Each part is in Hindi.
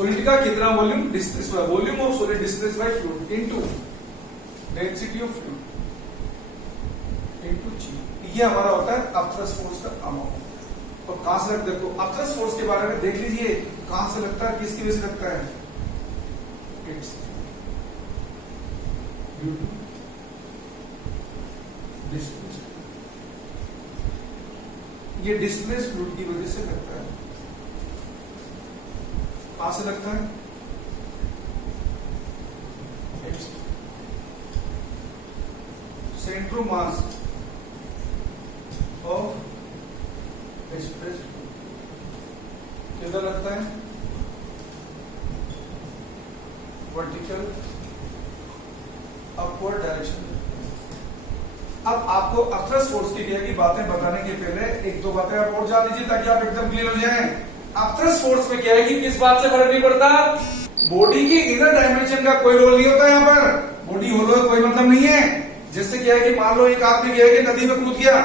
सॉलिड का कितना वॉल्यूम डिस्प्लेस हुआ, volume of solid displace by fluid into density of fluid into g, ये हमारा होता है अपथ्रस्ट फोर्स का अमाउंट। और कहां से लगता है, देखो अपथ्रस्ट फोर्स के बारे में देख लीजिए, कहां से लगता है, किसकी वजह से लगता है, इट्स ड्यू टू डिस्प्लेस, ये डिस्प्लेस फ्लूइड की वजह से लगता है। कहां से लगता है, सेंट्रो मास ऑफ डिस्प्लेस किधर लगता है, वर्टिकल अपवर्ड डायरेक्शन। अब आपको अपथ्रस्ट फोर्स की बातें बताने के पहले एक दो बातें आप और जान लीजिए ताकि आप एकदम क्लियर हो जाएं। अपथ्रस्ट फोर्स में क्या है कि किस बात से फर्क नहीं पड़ता, बॉडी की इनर डायमेंशन का कोई रोल नहीं होता यहाँ पर, बॉडी होलो है कोई मतलब नहीं है। जिससे क्या है कि मान लो एक आदमी क्या है कि नदी में कूद गया,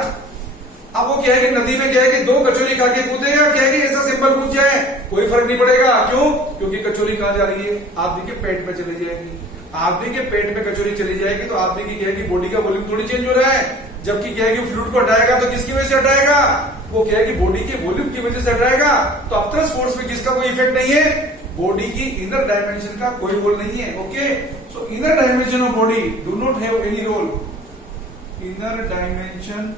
अब वो क्या है कि नदी में क्या है कि दो कचौरी खा के कूदेगा, क्या है कि ऐसा सिंपल कूद जाए, कोई फर्क नहीं पड़ेगा। क्यों, क्योंकि कचौरी कहां जा रही है, आदमी के पेट में चली जाएगी। आदमी के पेट में कचौरी चली जाएगी तो आदमी की क्या है कि बॉडी का वॉल्यूम थोड़ी चेंज हो रहा है, जबकि क्या है कि फ्लूइड को हटाएगा तो किसकी वजह से हटाएगा, वो क्या है कि बॉडी के वॉल्यूम की वजह से हटाएगा। तो अपथ्रस्ट फोर्स में किसका कोई इफेक्ट नहीं है, बॉडी की इनर डायमेंशन का कोई रोल नहीं है। Okay, so inner dimension of body do not have any role, inner dimension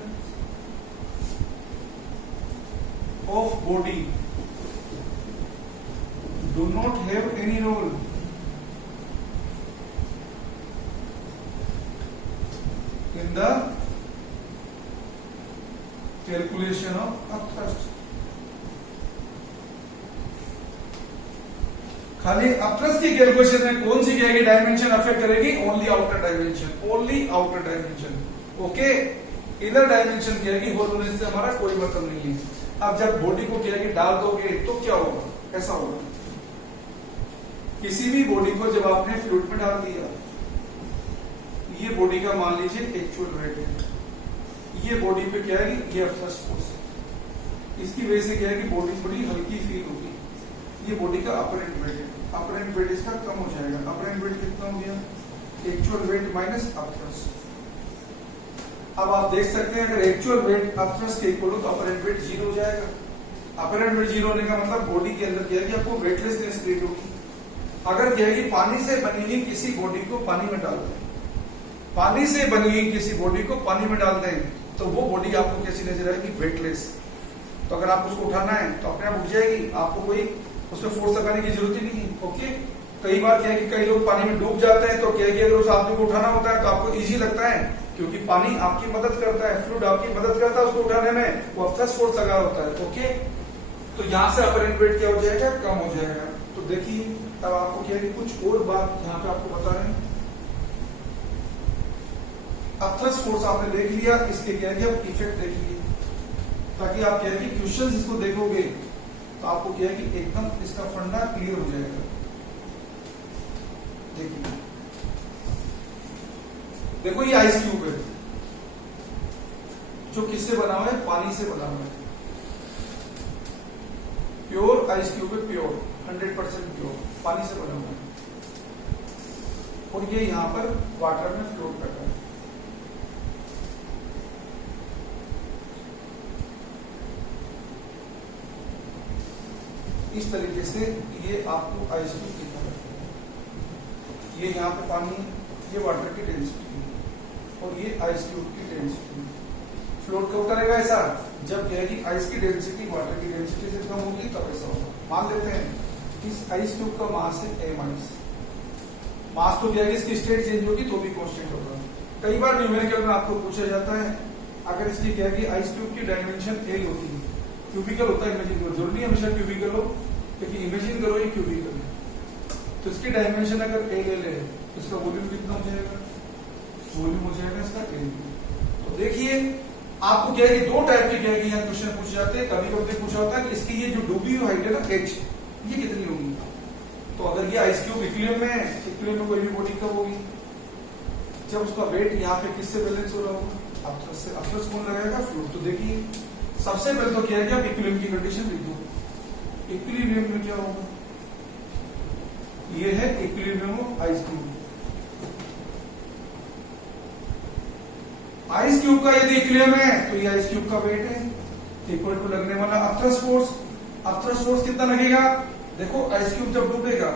of body do not have any role in the calculation of upthrust। खाली अपथ्रस्ट की कैलकुलेशन में कौन सी क्या डायमेंशन अफेक्ट करेगी, only outer dimension, only outer dimension. Okay, inner dimension क्या है होल होने से हमारा कोई मतलब नहीं है। अब जब बॉडी को क्या है कि डाल दोगे तो क्या होगा, ऐसा होगा, किसी भी बॉडी को जब आपने फ्लूइड में डाल दिया, ये बॉडी का मान लीजिए एक्चुअल वेट है, ये बॉडी पे क्या है, ये अपथ्रस्ट फोर्स है, इसकी वजह से क्या है कि बॉडी थोड़ी हल्की फील होगी, ये बॉडी का अपरेंट वेट है, अपरेंट वेट इसका कम हो जाएगा। अपरेंट वेट कितना हो गया, एक्चुअल वेट माइनस अपथ्रस्ट। अब आप देख सकते हैं अगर एक्चुअल वेट अपथ्रस्ट के इक्वल हो तो अपरेंट वेट 0 हो जाएगा। अपरेंट वेट 0 होने का मतलब बॉडी के अंदर क्या है कि आपको वेटलेसनेस क्रिएट होगी। अगर क्या है कि पानी से बनी हुई किसी बॉडी को पानी में डाल दें, पानी से बनी हुई किसी बॉडी को पानी में डाल दें तो वो बॉडी आपको कैसी नजर आएगी, वेटलेस। तो अगर आप उसको उठाना है तो अपने आप उठ जाएगी, आपको कोई उसमें फोर्स लगाने की जरूरत ही नहीं है। ओके, कई बार क्या है कि कई लोग पानी में डूब जाते हैं तो क्या है कि अगर उस आदमी को उठाना होता है तो आपको इजी लगता है क्योंकि पानी आपकी मदद करता है, फ्लूइड आपकी मदद करता है उसको उठाने में, वो अपथ्रस्ट फोर्स लगा होता है। ओके, तो यहां से अपरेंट वेट क्या हो जाएगा, कम हो जाएगा। तो देखिए अब आपको क्या है कुछ और बात यहाँ पे आपको बता रहे हैं। अपथ्रस्ट फोर्स आपने देख लिया, इसके क्या है आप इफेक्ट देख लिए, ताकि आप क्या है कि क्वेश्चंस इसको देखोगे तो आपको क्या है कि एकदम इसका फंडा क्लियर हो जाएगा। देखिए देखो ये आइस क्यूब है जो किससे बना हुआ है, पानी से बना हुआ है, प्योर आइस क्यूब है, प्योर 100% प्योर पानी से बना हुआ है, और ये यहां पर वाटर में फ्लोट कर रहा है। इस तरीके से ये आपको आइस क्यूब दिखा रखा है, ये यहाँ पे पानी, ये वाटर की डेंसिटी और ये आइस क्यूब की डेंसिटी। फ्लोट कब करेगा ऐसा, जब क्या है कि आइस की डेंसिटी वाटर की डेंसिटी से कम होगी तब ऐसा होगा। मान लेते हैं इस आइस क्यूब का मास है m आइस, मास तो क्या है इसकी स्टेट चेंज होगी तो भी कांस्टेंट होगा। कई बार न्यूमेरिकल में आपको पूछा जाता है अगर इसकी क्या है कि आइस क्यूब की डायमेंशन L होती है, क्यूबिकल होता है, इमेजिन करो, जरूरी नहीं हमेशा क्यूबिकल हो, क्योंकि इमेजिन करो ये क्यूबिकल है, तो इसकी डायमेंशन अगर L है तो इसका वॉल्यूम कितना हो जाएगा, वॉल्यूम हो जाएगा इसका L। तो देखिए आपको क्या है कि दो टाइप के क्या है कि यहाँ क्वेश्चन पूछे जाते हैं, कभी कभी पूछा होता है कि इसकी ये जो डूबी हुई हाइट है ना h, ये कितनी होगी। तो अगर ये आइस क्यूब इक्विलिब्रियम में है, इक्विलिब्रियम में कोई भी बॉडी कब होगी, जब उसका वेट यहाँ पे किससे बैलेंस हो रहा होगा, अपथ्रस्ट से। अपथ्रस्ट कौन लगाएगा, फ्लूइड। तो देखिए सबसे पहले तो क्या है कि आप इक्विलिब्रियम की कंडीशन लिख दो, इक्विलिब्रियम में क्या होगा, ये है equilibrium of ice cube. Ice cube का यदि इक्विलिब्रियम है तो ये आइस क्यूब का वेट है इक्वल टू लगने वाला अपथ्रस्ट फोर्स। अपथ्रस्ट फोर्स कितना लगेगा? देखो आइस क्यूब जब डूबेगा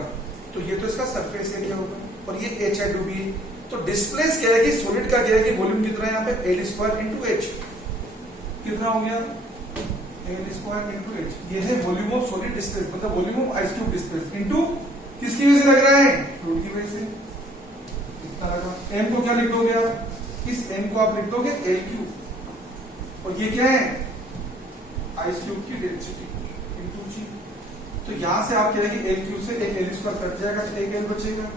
तो ये तो इसका सरफेस एरिया होगा और ये एच है डूबी। तो डिस्प्लेस क्या है कि सॉलिड का क्या है कि वॉल्यूम कितना है यहाँ पे एल स्क्वायर इंटू एच। कितना हो गया? L square into H. ये है वॉल्यूम ऑफ सॉलिड डिस्प्लेस, मतलब volume of ice cube displace into किसकी वजह से लग रहा है? फ्लूइड की वजह से। कितना लगा? एम को क्या लिख दोगे आप? इस एम को आप लिख दोगे एल क्यूब और ये क्या है? आइस क्यूब की डेंसिटी इंटू जी। तो यहां से आप क्या है कि एल क्यूब से एक एल स्क्वायर कट जाएगा तो एक एल बचेगा।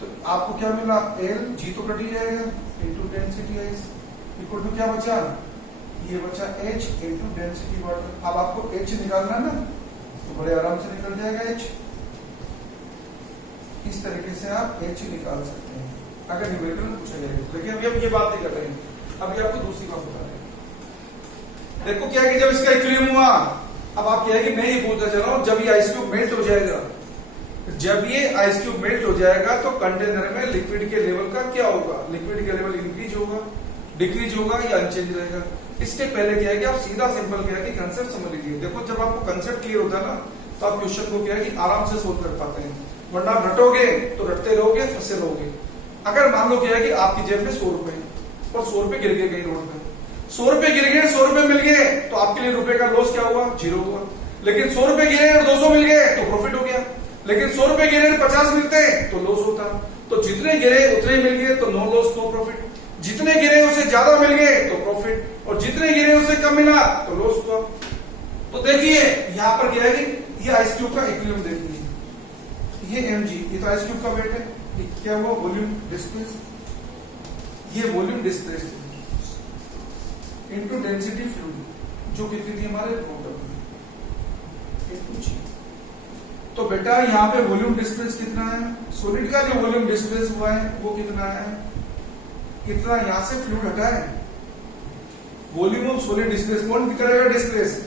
तो आपको क्या मिला? एल जी तो कट ही जाएगा into density ice equal to क्या बचा? ये बचा एच इंटू डेंसिटी वाटर। अब आपको एच निकालना है ना तो बड़े आराम से निकल जाएगा एच। इस तरीके से आप एच निकाल सकते हैं अगर न्यूमेरिकल में पूछा जाएगा। लेकिन अभी हम ये बात नहीं कर रहे हैं, अभी आपको दूसरी बात बता रहे हैं। देखो क्या है कि जब इसका इक्विलिब्रियम हुआ, अब आप क्या है कि मैं ये पूछना चाह रहा हूं जब ये आइस क्यूब मेल्ट हो जाएगा, जब ये आइस क्यूब मेल्ट हो जाएगा तो कंटेनर में लिक्विड के लेवल का क्या होगा? लिक्विड का लेवल इंक्रीज होगा, डिक्रीज होगा या अनचेंज रहेगा? इसके पहले क्या है कि आप सीधा सिंपल क्या है कि कंसेप्ट समझ लीजिए। देखो जब आपको कंसेप्ट क्लियर होता है ना तो आप क्वेश्चन को क्या है कि आराम से सोल्व कर पाते हैं, वरना आप रटोगे तो रटते रहोगे, फंसे रहोगे। अगर मान लो क्या है कि आपकी जेब में 100 रुपए और 100 रुपए गिर गए कहीं रोड पे, 100 रुपए गिर गए, 100 रुपए मिल गए तो आपके लिए रुपए का लॉस क्या हुआ? 0 हुआ। लेकिन 100 रुपए गिरे और 200 मिल गए तो प्रॉफिट हो गया। लेकिन 100 रुपए गिरे 50 मिलते तो लॉस होता। तो जितने गिरे उतने मिल गए तो नो लॉस नो प्रॉफिट, जितने गिरे उससे ज्यादा मिल गए तो प्रॉफिट, और जितने गिरे उससे कम मिला तो लॉस हुआ। तो देखिए यहां पर क्या है कि ये आइस क्यूब का इक्विलिब्रियम देखिए, ये mg, ये तो आइस क्यूब का वेट है, क्या हुआ? Volume displace. ये volume displace into density fluid जो कितनी थी हमारे टोटल। तो बेटा यहाँ पे वॉल्यूम डिस्प्लेस कितना है? सॉलिड का जो वॉल्यूम डिस्प्लेस हुआ है वो कितना है? कितना यहां से फ्लूइड हटा है? Volume of solid displace. कौन करेगा डिस्प्लेस?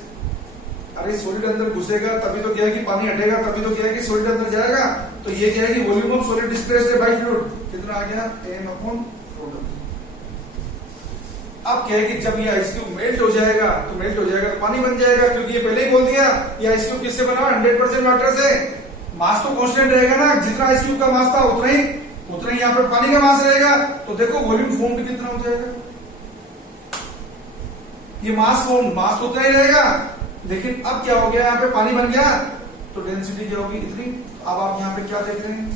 अरे सॉलिड अंदर घुसेगा तभी तो क्या है कि पानी हटेगा, तभी तो क्या है कि सॉलिड अंदर जाएगा। तो ये क्या है कि volume of solid displaced by fluid कितना आ गया? m upon total. अब क्या है कि जब ये आइस क्यूब मेल्ट हो जाएगा तो मेल्ट हो जाएगा तो पानी बन जाएगा, क्योंकि ये पहले ही बोल दिया ये आइस क्यूब किससे बना? 100% वाटर से। मास तो कांस्टेंट रहेगा ना, जितना आइस क्यूब का मास था उतना ही यहाँ पर पानी का मास रहेगा। तो देखो वॉल्यूम फॉर्म्ड कितना हो जाएगा? ये मास फॉर्म, मास उतना ही रहेगा, लेकिन अब क्या हो गया? यहाँ पे पानी बन गया तो डेंसिटी क्या होगी? इतनी। अब आप यहाँ पे क्या देख रहे हैं?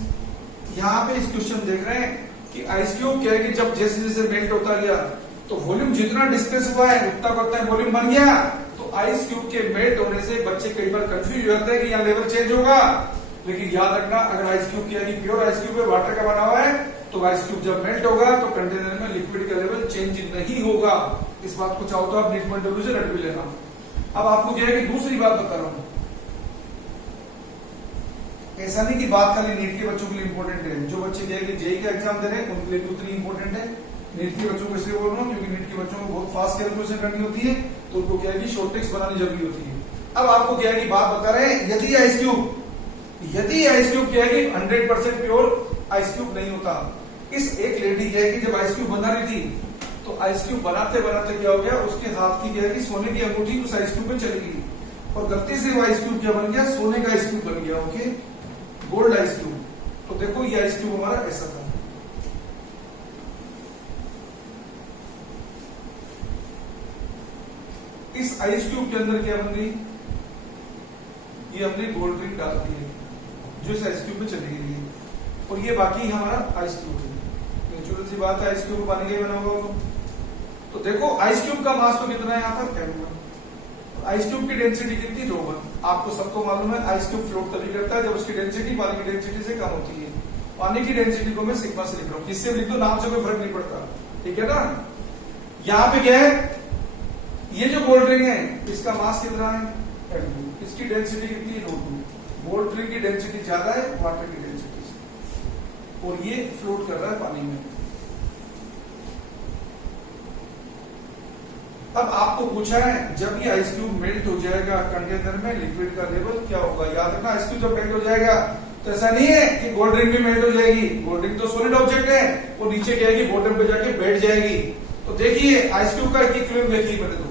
यहाँ पे इस क्वेश्चन देख रहे हैं कि आइस क्यूब क्या है कि जब जैसे जैसे मेल्ट होता गया तो वॉल्यूम जितना डिस्प्लेस हुआ है उतना का उतना वॉल्यूम बन गया। तो आइस क्यूब के मेल्ट होने से बच्चे कई बार कंफ्यूज हो जाते हैं कि यहाँ लेवल चेंज होगा, लेकिन याद रखना अगर आइस क्यूब क्या है प्योर आइस क्यूब है, वाटर का बना हुआ है, तो आइस क्यूब जब मेल्ट होगा तो कंटेनर में लिक्विड का लेवल चेंज नहीं होगा। इस बात को चाहो तो आप नीट पॉइंट ऑफ व्यू से रट भी लेना। अब आपको क्या है कि दूसरी बात बता रहा हूं, ऐसा नहीं कि बात खाली नीट के बच्चों के लिए इंपॉर्टेंट है, जो बच्चे क्या है कि जेई का एग्जाम दे रहे हैं उनके लिए उतनी इंपॉर्टेंट है। नीट के बच्चों को इसलिए बोल रहा हूँ क्योंकि नीट के बच्चों को बहुत फास्ट कैलकुलेशन करनी होती है, तो उनको क्या है कि शॉर्ट ट्रिक्स बनानी जरूरी होती है। अब आपको क्या है कि बात बता रहे हैं, यदि आइस क्यूब क्या है कि 100% प्योर आइस क्यूब नहीं होता। इस एक लेडी क्या है कि जब आइस क्यूब बना रही थी तो आइस क्यूब बनाते बनाते क्या हो गया, उसके हाथ की क्या है कि सोने की अंगूठी उस आइस क्यूब में चली गई और गलती से वो आइस क्यूब क्या बन गया? सोने का आइस क्यूब बन गया। Okay, gold ice cube. तो देखो ये आइस क्यूब हमारा ऐसा था। इस आइस क्यूब के अंदर क्या बन गई? ये हमने गोल्ड रिंग डाल दी है जो इस आइस क्यूब में चली गई है, और ये बाकी हमारा आइस क्यूब है। नेचुरल सी बात है, आइस क्यूब पानी का ही बना होगा। तो देखो आइस क्यूब का मास तो कितना है यहाँ पर? m1। आइस क्यूब की डेंसिटी कितनी? ρ1। आपको सबको मालूम है आइस क्यूब फ्लोट तभी करता है जब उसकी डेंसिटी पानी की डेंसिटी से कम होती है। पानी की डेंसिटी को मैं सिग्मा से लिख रहा हूँ, किससे लिख दो नाम से कोई फर्क नहीं पड़ता, ठीक है ना। यहाँ पे क्या है? ये जो गोल्ड रिंग है इसका मास कितना है? m2। इसकी डेंसिटी कितनी है? ρ2। गोल्ड रिंग की डेंसिटी ज्यादा है वाटर की डेंसिटी से, और ये फ्लोट कर रहा है पानी में। अब आपको पूछा है जब ये आइस क्यूब मेल्ट हो जाएगा कंटेनर में लिक्विड का लेवल क्या होगा? याद रखना आइस क्यूब जब मेल्ट हो जाएगा तो ऐसा नहीं है कि गोल्ड रिंग भी मेल्ट हो जाएगी, गोल्ड रिंग तो सॉलिड ऑब्जेक्ट है, वो नीचे क्या है बॉटम पे जाके बैठ जाएगी। तो देखिए आइस क्यूब का इक्विलिब्रियम देखिए पहले तो,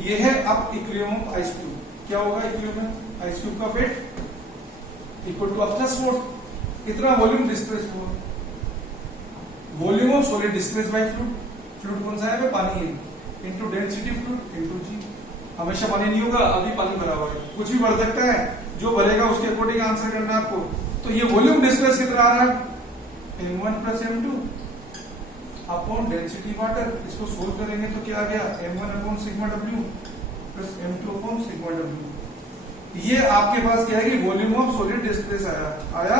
ये है अब इक्विलिब्रियम ऑफ आइस क्यूब। क्या होगा इक्विलिब्रियम आइस क्यूब का वेट इक्वल टू अपना फोर्स, कितना वॉल्यूम डिस्प्लेस हुआ, volume of solid displace by fluid, fluid कौन सा है, पानी है, इनटू डेंसिटी फ्लूइड इनटू जी। हमेशा पानी नहीं होगा, अभी पानी भरा हुआ है, कुछ भी बढ़ सकता है, जो भरेगा उसके अकॉर्डिंग आंसर करना है आपको। तो ये वॉल्यूम डिस्प्लेस कितना आ रहा है, m1 plus m2 upon density water. इसको सोल्व करेंगे तो क्या आ गया, m1 upon sigma w plus m2 upon sigma w। ये आपके पास क्या है कि वॉल्यूम ऑफ सॉलिड डिस्प्लेस आया।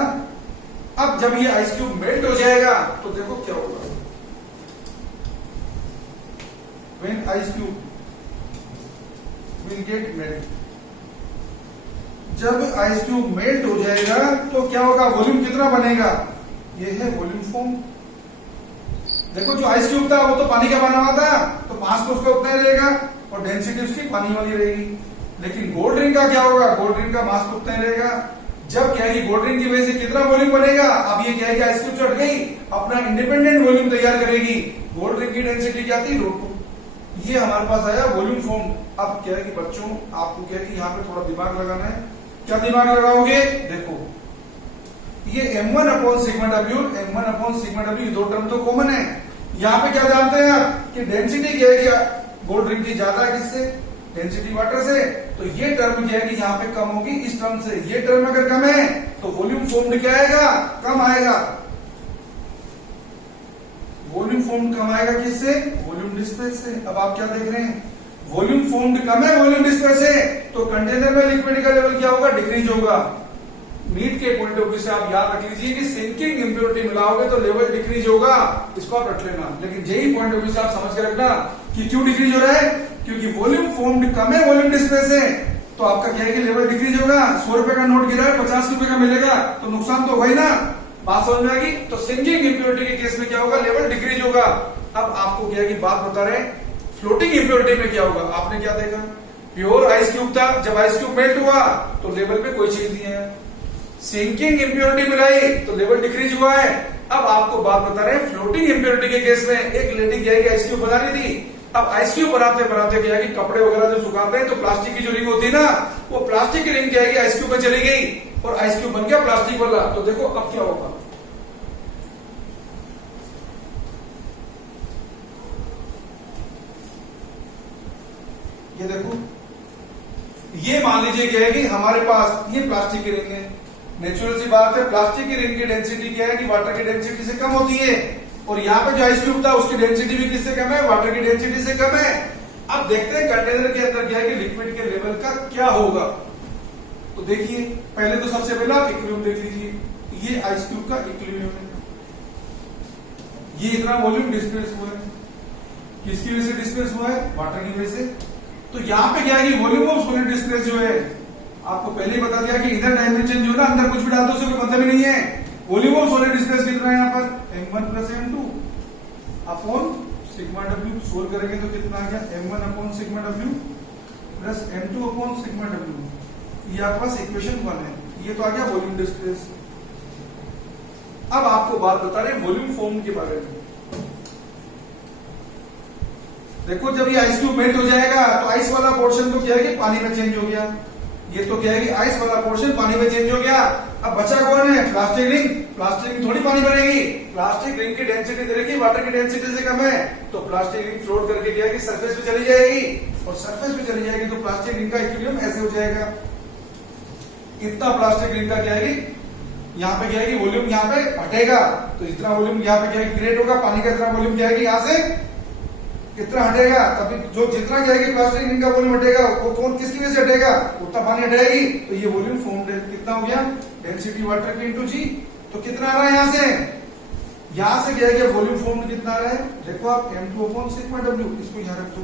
अब जब ये आइस क्यूब मेल्ट हो जाएगा तो देखो क्या होगा, when ice cube will get melt, जब आइस क्यूब मेल्ट हो जाएगा तो क्या होगा, वॉल्यूम कितना बनेगा, ये है वॉल्यूम फॉर्म। देखो जो आइस क्यूब था वो तो पानी का बना हुआ था, तो मास तो उसका उतना ही रहेगा और डेंसिटी उसकी पानी वाली रहेगी। लेकिन गोल्ड रिंग का क्या होगा, गोल्ड रिंग का मास तो उतना ही रहेगा। जब क्या है गोल्ड रिंग की वजह से कितना वॉल्यूम बनेगा, अब ये क्या है कि आइस क्यूब चढ़ गई, अपना इंडिपेंडेंट वॉल्यूम तैयार करेगी। गोल्ड रिंग की डेंसिटी क्या थी, √2। ये हमारे पास आया वॉल्यूम फॉर्म। अब क्या है कि बच्चों आपको क्या है कि यहाँ पे थोड़ा दिमाग लगाना है। क्या दिमाग लगाओगे, देखो ये m1 upon sigma w, m1 upon sigma w, ये दो टर्म तो कॉमन है। यहाँ पे क्या जानते हैं आप कि डेंसिटी क्या है कि गोल्ड रिंग की ज्यादा है, किससे, डेंसिटी वाटर से। तो ये टर्म क्या है कि यहाँ पे कम होगी इस टर्म से। ये टर्म अगर कम है तो वॉल्यूम फॉर्म्ड क्या आएगा, कम आएगा। वॉल्यूम फॉर्म्ड कम आएगा किससे, वॉल्यूम डिस्प्लेस से। अब आप क्या देख रहे हैं, वॉल्यूम फॉर्म्ड कम है, वॉल्यूम डिस्प्लेस है, तो कंटेनर में लिक्विड का लेवल क्या होगा, डिक्रीज होगा। नीट के पॉइंट ऑफ व्यू से आप याद रख लीजिए कि सिंकिंग इंप्योरिटी मिलाओगे तो लेवल डिक्रीज होगा, इसको आप रख लेना। लेकिन जेई पॉइंट ऑफ व्यू से आप समझ के रखना कि क्यों डिक्रीज हो रहा है, क्योंकि वॉल्यूम फॉर्म्ड कम है, वॉल्यूम डिस्प्लेस है, तो आपका क्या है कि लेवल डिक्रीज होगा। 100 रुपए का नोट गिरा है, 50 रुपए का मिलेगा, तो नुकसान तो वही ना, बात समझ में आएगी। तो सिंकिंग इंप्योरिटी के केस में क्या होगा, लेवल डिक्रीज होगा। अब आपको क्या है कि बात बता रहे, फ्लोटिंग इंप्योरिटी में क्या होगा, आपने क्या देखा, प्योर आइस क्यूब था, जब आइस क्यूब मेल्ट हुआ तो लेवल पे कोई चेंज नहीं है। सिंकिंग इंप्योरिटी मिलाई तो लेवल डिक्रीज हुआ है। अब आपको बात बता रहे हैं फ्लोटिंग इंप्योरिटी के केस में, एक लेडी क्या है कि आइस क्यूब बना रही थी। अब आइस क्यूब बनाते बनाते क्या है कि कपड़े वगैरह जो सुखाते हैं तो प्लास्टिक की जो रिंग होती है ना, वो प्लास्टिक की रिंग क्या है कि आइस क्यूब में चली गई और आइस क्यूब बन गया प्लास्टिक वाला। तो देखो अब क्या होगा, ये देखो, ये मान लीजिए क्या है कि हमारे पास ये प्लास्टिक की रिंग है। नेचुरल सी बात है, प्लास्टिक की रिंग की डेंसिटी क्या है कि वाटर की डेंसिटी से कम होती है, और यहाँ पे जो आइस क्यूब था उसकी डेंसिटी भी किससे कम है, वाटर की डेंसिटी से कम है। अब देखते हैं कंटेनर के अंदर क्या है कि लिक्विड के लेवल का क्या होगा। तो देखिए पहले तो सबसे पहले आप इक्विलिब्रियम देख लीजिए, ये आइस क्यूब का इक्विलिब्रियम है। ये इतना वॉल्यूम डिस्प्लेस हुआ है, किसकी वजह से डिस्प्लेस हुआ है, वाटर की वजह से। तो यहाँ पे क्या है कि वॉल्यूम ऑफ सॉलिड डिस्प्लेस जो है, आपको पहले ही बता दिया कि इधर डायमेंशन जो है ना, अंदर कुछ भी डाल दो उससे कोई मतलब ही नहीं है। वॉल्यूम ऑफ सॉलिड डिस्प्लेस कितना है यहाँ पर, m1 plus m2 upon sigma w। Solve करेंगे तो कितना आ गया, m1 upon sigma w plus m2 upon sigma w। ये आपके पास इक्वेशन 1 है, ये तो आ गया वॉल्यूम डिस्प्लेस। अब आपको बात बता रहे वॉल्यूम फॉर्म के बारे में। देखो जब ये आइस क्यूब मेल्ट हो जाएगा तो आइस वाला पोर्शन तो क्या है कि पानी में चेंज हो गया। ये तो क्या है कि आइस वाला पोर्शन पानी में चेंज हो गया। अब बचा कौन है, प्लास्टिक रिंग। प्लास्टिक रिंग थोड़ी पानी बनेगी, प्लास्टिक रिंग की डेंसिटी देखिए वाटर की डेंसिटी से कम है, तो प्लास्टिक रिंग फ्लोट करके क्या है कि सरफेस पे चली जाएगी, और सरफेस पे चली जाएगी तो प्लास्टिक रिंग का इक्विलिब्रियम ऐसे हो जाएगा। इतना प्लास्टिक रिंग का क्या है कि यहाँ पे क्या है कि वॉल्यूम यहाँ पे हटेगा, तो इतना वॉल्यूम यहाँ पे क्या है कि क्रिएट होगा। पानी का इतना वॉल्यूम क्या है कि यहाँ से कितना हटेगा, तभी जो जितना क्या है कि प्लास्टिक रिंग का वॉल्यूम हटेगा वो कौन किसकी वजह से हटेगा, उतना पानी हटाएगी। तो ये वॉल्यूम फॉर्म्ड कितना हो गया, डेंसिटी वाटर की इंटू जी। तो कितना आ रहा है यहाँ से क्या है कि वॉल्यूम फॉर्म्ड कितना आ रहा है, देखो आप m2 अपॉन सिग्मा w, इसको यहाँ रख दो।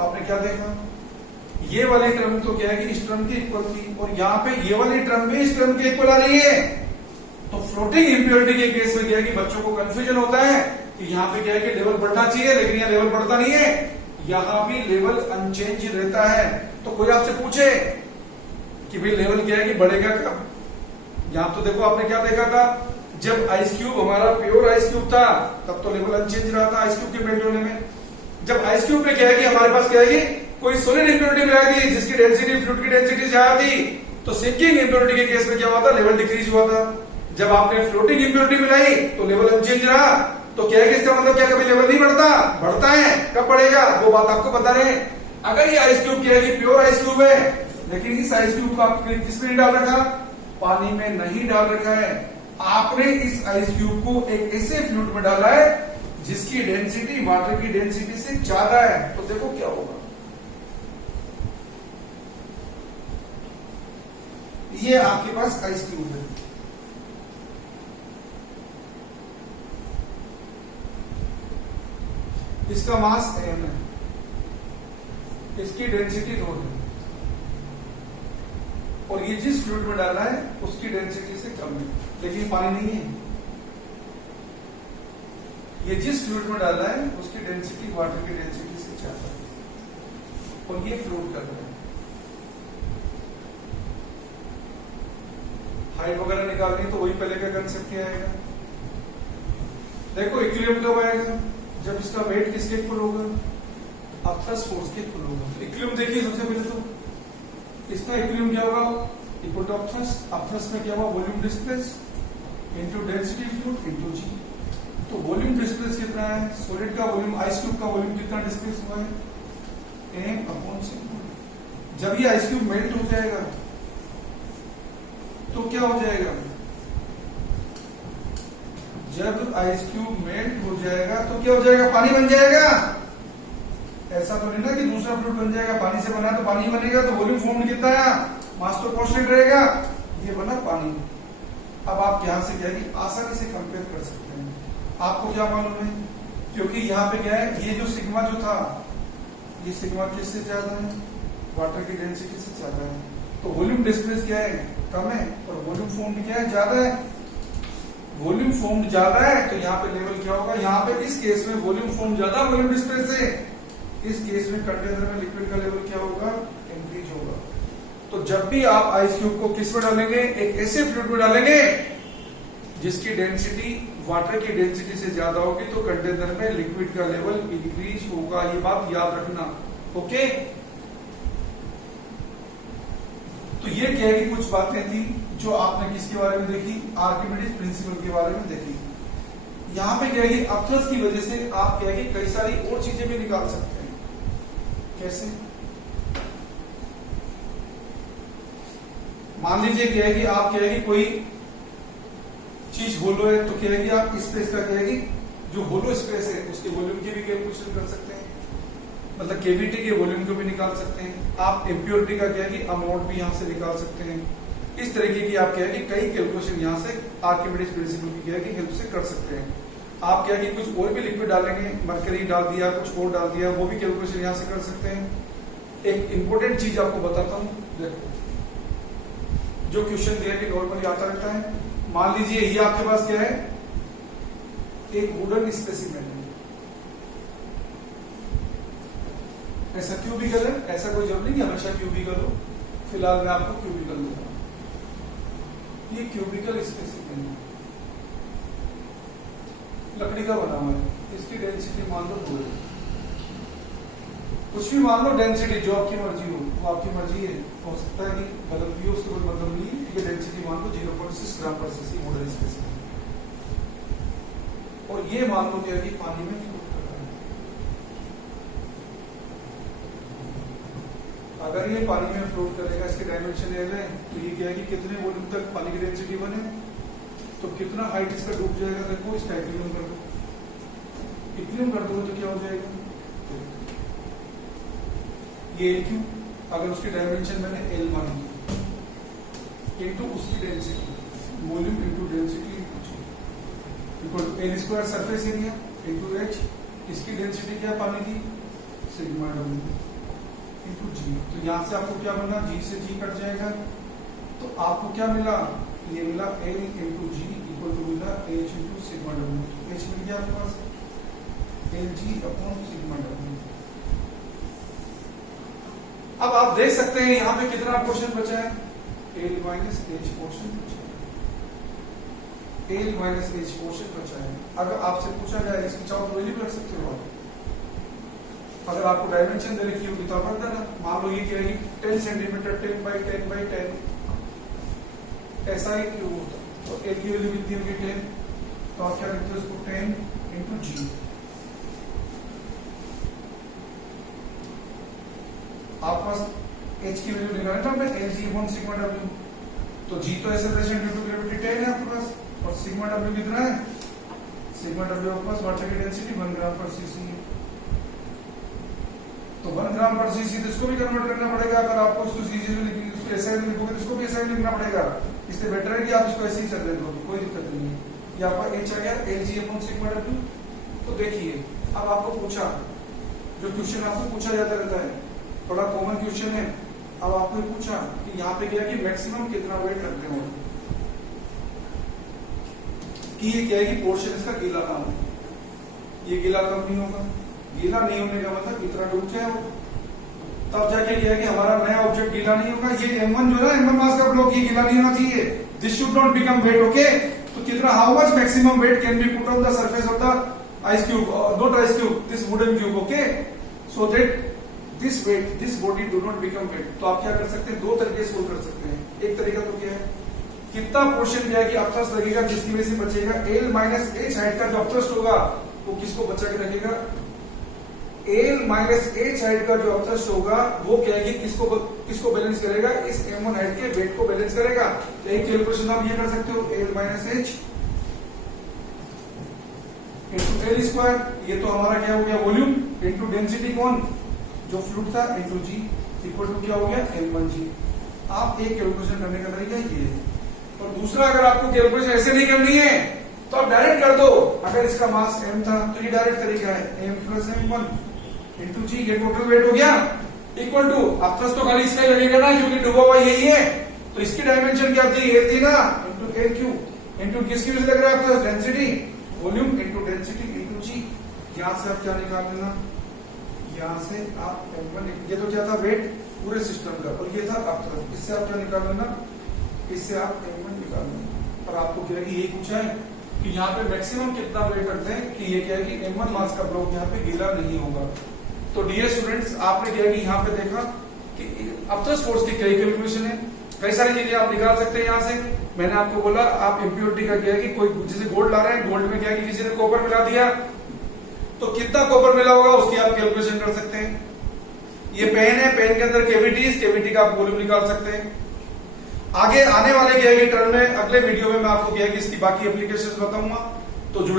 आपने क्या देखा, ये वाली टर्म तो क्या है कि इस टर्म की इक्वल थी, और यहाँ पे ये वाली टर्म भी इस टर्म के इक्वल आ रही है। तो फ्लोटिंग इंप्योरिटी के केस में क्या है कि बच्चों को कंफ्यूजन होता है कि यहाँ पे क्या है कि लेवल बढ़ना चाहिए, लेकिन यहाँ लेवल बढ़ता नहीं है, यहाँ भी लेवल अनचेंज रहता है। तो कोई आपसे पूछे कि भाई लेवल क्या है कि बढ़ेगा कब। यहां तो देखो आपने क्या देखा था, जब आइस क्यूब हमारा प्योर आइस क्यूब था तब तो लेवल अनचेंज रहा था आइस क्यूब के मेल्ट होने में। जब आइस क्यूब में क्या है कि हमारे पास क्या है कि कोई सॉलिड इंप्योरिटी मिलाई थी जिसकी डेंसिटी फ्लूइड की डेंसिटी ज्यादा थी, तो सिंकिंग इंप्योरिटी के केस में क्या हुआ था, लेवल डिक्रीज हुआ था। जब आपने फ्लोटिंग इंप्योरिटी मिलाई तो लेवल अनचेंज रहा। तो क्या है कि इसका मतलब क्या, कभी लेवल नहीं बढ़ता, बढ़ता है। कब बढ़ेगा वो बात आपको बता रहे हैं। अगर ये आइस क्यूब क्या है कि प्योर आइस क्यूब है, लेकिन इस आइस क्यूब को आपने किसमें नहीं डाल रखा, पानी में नहीं डाल रखा है, आपने इस आइस क्यूब को एक ऐसे फ्लूइड में डाला है जिसकी डेंसिटी वाटर की डेंसिटी से ज्यादा है, तो देखो क्या होगा। ये आपके पास आइस क्यूब है, इसका मास m है, इसकी डेंसिटी रो है, और ये जिस फ्लूइड में डाला है उसकी डेंसिटी से कम है, लेकिन पानी नहीं है। ये जिस फ्लूइड में डाला है उसकी डेंसिटी वाटर की डेंसिटी से ज्यादा है, और ये फ्लोट कर रहा है। हाइट वगैरह निकालनी तो वही पहले का कंसेप्ट क्या आएगा। देखो इक्विलिब्रियम कब आएगा, जब इसका वेट किसके इक्वल होगा, अपथ्रस्ट फोर्स के इक्वल होगा। इक्विलिब्रियम देखिए सबसे पहले तो इसका इक्विलिब्रियम क्या होगा, इक्वल टू अपथ्रस्ट। अपथ्रस्ट में क्या होगा, volume displace into density fluid into g. तो वॉल्यूम डिस्प्लेस कितना है, सॉलिड का वॉल्यूम, आइस क्यूब का वॉल्यूम कितना डिस्प्लेस हुआ है, m/c। जब ये आइस क्यूब मेल्ट हो जाएगा तो क्या हो जाएगा, जब आइस क्यूब मेल्ट हो जाएगा तो क्या हो जाएगा, पानी बन जाएगा। ऐसा तो नहीं ना कि दूसरा फ्लूइड बन जाएगा, पानी से बना तो पानी बनेगा, तो वॉल्यूम फॉर्म कितना है, मास तो कांस्टेंट रहेगा, ये बना पानी। अब आप यहां से क्या है आसानी से कंपेयर कर सकते हैं। आपको क्या मालूम है, क्योंकि यहाँ पे क्या है, ये जो सिग्मा जो था, ये सिग्मा किससे ज्यादा है, वाटर की डेंसिटी से ज्यादा है, तो वॉल्यूम डिस्प्लेस क्या है, कम है, और वॉल्यूम फॉर्म क्या है, ज्यादा है। वॉल्यूम फॉर्म ज्यादा है तो यहाँ पे लेवल क्या होगा, यहाँ पे इस केस में वॉल्यूम फॉर्म ज्यादा, वॉल्यूम डिस्प्लेस से, इस केस में कंटेनर में लिक्विड का लेवल क्या होगा, इंक्रीज होगा। तो जब भी आप आइस क्यूब को किस में डालेंगे, एक ऐसे फ्लूइड में डालेंगे जिसकी डेंसिटी वाटर की डेंसिटी से ज्यादा होगी, तो कंटेनर में लिक्विड का लेवल इंक्रीज होगा। ये बात याद रखना, ओके। तो ये क्या है कि कुछ बातें थी जो आपने किसके बारे में देखी, आर्किमिडीज प्रिंसिपल के बारे में देखी। यहां पे क्या है कि अपथ्रस्ट की वजह से आप क्या है कि कई सारी और चीजें भी निकाल सकते हैं। कैसे, मान लीजिए क्या है कि आप क्या है कि कोई चीज होलो है, तो क्या है कि आप स्पेस का क्या है कि जो होलो स्पेस है उसके वॉल्यूम की भी कैलकुलेशन कर सकते हैं, मतलब केविटी के वॉल्यूम को भी निकाल सकते हैं। आप इम्प्योरिटी का क्या है कि अमाउंट भी यहां से निकाल सकते हैं। इस तरीके की आप क्या है कि कई कैलकुलेशन यहां से आर्किमिडीज प्रिंसिपल की क्या है कि हेल्प से कर सकते हैं। आप क्या है कि कुछ और भी लिक्विड डालेंगे, मरकरी डाल दिया, कुछ और डाल दिया, वो भी कैलकुलेशन यहां से कर सकते हैं। एक इंपॉर्टेंट चीज आपको बताता हूं, देखो जो क्वेश्चन दिया कि नॉर्मली आता रहता है, मान लीजिए ये आपके पास क्या है, एक वुडन स्पेसिमेन है, ऐसा क्यूबिकल है, ऐसा कोई जरूरत नहीं कि हमेशा क्यूबिकल हो, फिलहाल मैं आपको क्यूबिकल दूंगा। ये क्यूबिकल स्पेसिमेन है, लकड़ी का बना हुआ है, इसकी डेंसिटी मान लो 2 है, कुछ भी मान लो डेंसिटी जो आपकी मर्जी हो, वो आपकी मर्जी है, हो सकता है कि गलत भी हो, उससे कोई मतलब नहीं। ये डेंसिटी मान लो 0.6 ग्राम पर सीसी वुडन स्पेसिमेन, और ये मान लो क्या कि पानी में फ्लोट कर रहा है। अगर ये पानी में फ्लोट करेगा, इसके डायमेंशन एल है, तो ये क्या है कि कितने वॉल्यूम तक पानी की डेंसिटी बने, तो कितना हाइट इसका डूब जाएगा। देखो इसका इक्विलिब्रियम कर दो, इक्विलिब्रियम कर दो तो क्या हो जाएगा, ये एल क्यू, अगर उसकी डायमेंशन मैंने एल मानी इनटू उसकी density, volume into density equal to L square surface area into H, इसकी डेंसिटी क्या पानी की, सिग्मा डब्ल्यू इनटू जी। तो यहां से आपको क्या बना, जी से जी कट जाएगा, तो आपको क्या मिला, ये मिला L into g equal to मिला H into sigma W. H मिल गया आपके पास L g upon sigma W. अब आप देख सकते हैं यहां पे कितना क्वेश्चन बचा है, एल माइनस एच पोर्शन बचा है, एल माइनस एच पोर्शन बचा है। अगर आपसे पूछा जाए इसकी चाहो तो वैल्यू रख सकते हो आप। अगर आपको डायमेंशन दे रखी होगी तो आप रख देना। मान लो ये क्या है 10 सेंटीमीटर 10 बाई 10 बाई 10 ऐसा ही क्यों होता, तो एल की वैल्यू कितनी होगी 10, तो आप क्या लिखते हो इसको 10 इंटू जी। आपके पास एच की वैल्यू निकालना था हमने L g upon sigma W, तो जी तो एक्सेलरेशन ड्यू टू ग्रेविटी 10 है आपके पास, और सिग्मा डब्ल्यू कितना है, सिग्मा डब्ल्यू आपके पास वाटर की डेंसिटी 1 ग्राम पर सीसी है। तो 1 ग्राम पर सीसी तो इसको भी कन्वर्ट करना पड़ेगा। अगर आपको उसको सीसी में उसको एसआई में लिखोगे तो इसको भी एसआई में लिखना पड़ेगा। इससे बेटर है कि आप इसको ऐसे ही चल रहे हो, कोई दिक्कत नहीं है। ये आपका एच आ गया L g upon sigma W. तो देखिए अब आपको पूछा, जो क्वेश्चन आपको पूछा जाता रहता है, बड़ा कॉमन क्वेश्चन है। अब आपने पूछा कि यहाँ पे क्या है कि मैक्सिमम कितना वेट रखते हो, कि ये क्या है कि पोर्शन इसका गीला काम है। ये गीला कम नहीं होगा, गीला नहीं होने का मतलब इतना डूब जाए वो, तब जाके क्या है कि हमारा नया ऑब्जेक्ट गीला नहीं होगा। ये M1 जो है ना M1 मास का ब्लॉक, ये गीला नहीं होना चाहिए। This should not become wet, okay. तो कितना, how much maximum weight can be put on the surface of the ice cube, not ice cube, this wooden cube, okay. So that this weight, this body do not become wet. तो आप क्या कर सकते हैं, दो तरीके से कर सकते हैं। एक तरीका तो क्या है, कितना पोर्शन क्या है कि अपथ्रस्ट लगेगा जिसकी वजह से बचेगा एल माइनस एच हाइट का जो अपथ्रस्ट होगा वो किसको बचा के रखेगा, एल माइनस एच हाइट का जो अपथ्रस्ट होगा वो क्या है कि किसको बैलेंस करेगा, इस M1 हाइट के वेट को बैलेंस करेगा। तो एक कैलकुलेशन आप ये कर सकते हो, L minus H into L square, ये तो हमारा क्या हो गया वॉल्यूम, इंटू डेंसिटी कौन जो फ्लूइड था, इंटू जी इक्वल टू क्या हो गया M1G। आप एक कैलकुलेशन करने का तरीका ये है। और दूसरा, अगर आपको कैलकुलेशन ऐसे नहीं करनी है तो आप डायरेक्ट कर दो। अगर इसका मास m था तो ये डायरेक्ट तरीका है m प्लस M1 इंटू जी, ये टोटल वेट हो गया इक्वल टू, अपथ्रस्ट तो खाली इसका ही लगेगा ना क्योंकि डूबा हुआ यही है, तो इसकी डायमेंशन क्या थी, ये थी ना, इंटू एल क्यूब इंटू किसकी वजह से लग रहा है आपका density, volume into density into g. यहां से आप क्या निकाल लेना, यहां से आप M1, ये तो क्या था वेट पूरे सिस्टम का, और ये था अपथ्रस्ट, इससे आप क्या निकाल लेना, इससे आप M1 निकाल लेना। और आपको क्या है कि यही पूछा है कि यहाँ पे मैक्सिमम कितना वेट रखते हैं, कि ये क्या है कि M1 मास का ब्लॉक यहाँ पे गीला नहीं होगा। तो डियर स्टूडेंट्स, आपने क्या है कि यहाँ पे देखा कि अपथ्रस्ट फोर्स की कई कैलकुलेशन है, कई सारी चीजें आप निकाल सकते हैं यहाँ से। मैंने आपको बोला आप इम्प्योरिटी का क्या है कि कोई जैसे गोल्ड ला रहे हैं, गोल्ड में क्या है कि किसी ने कॉपर मिला दिया तो कितना कॉपर मिला होगा उसकी आप कैलकुलेशन कर सकते हैं। ये पेन है, पेन के अंदर केविटी का आप वॉल्यूम निकाल सकते हैं। आगे आने वाले क्या है कि टर्म में अगले वीडियो में मैं आपको क्या है कि इसकी बाकी एप्लीकेशंस बताऊंगा, तो जुड़े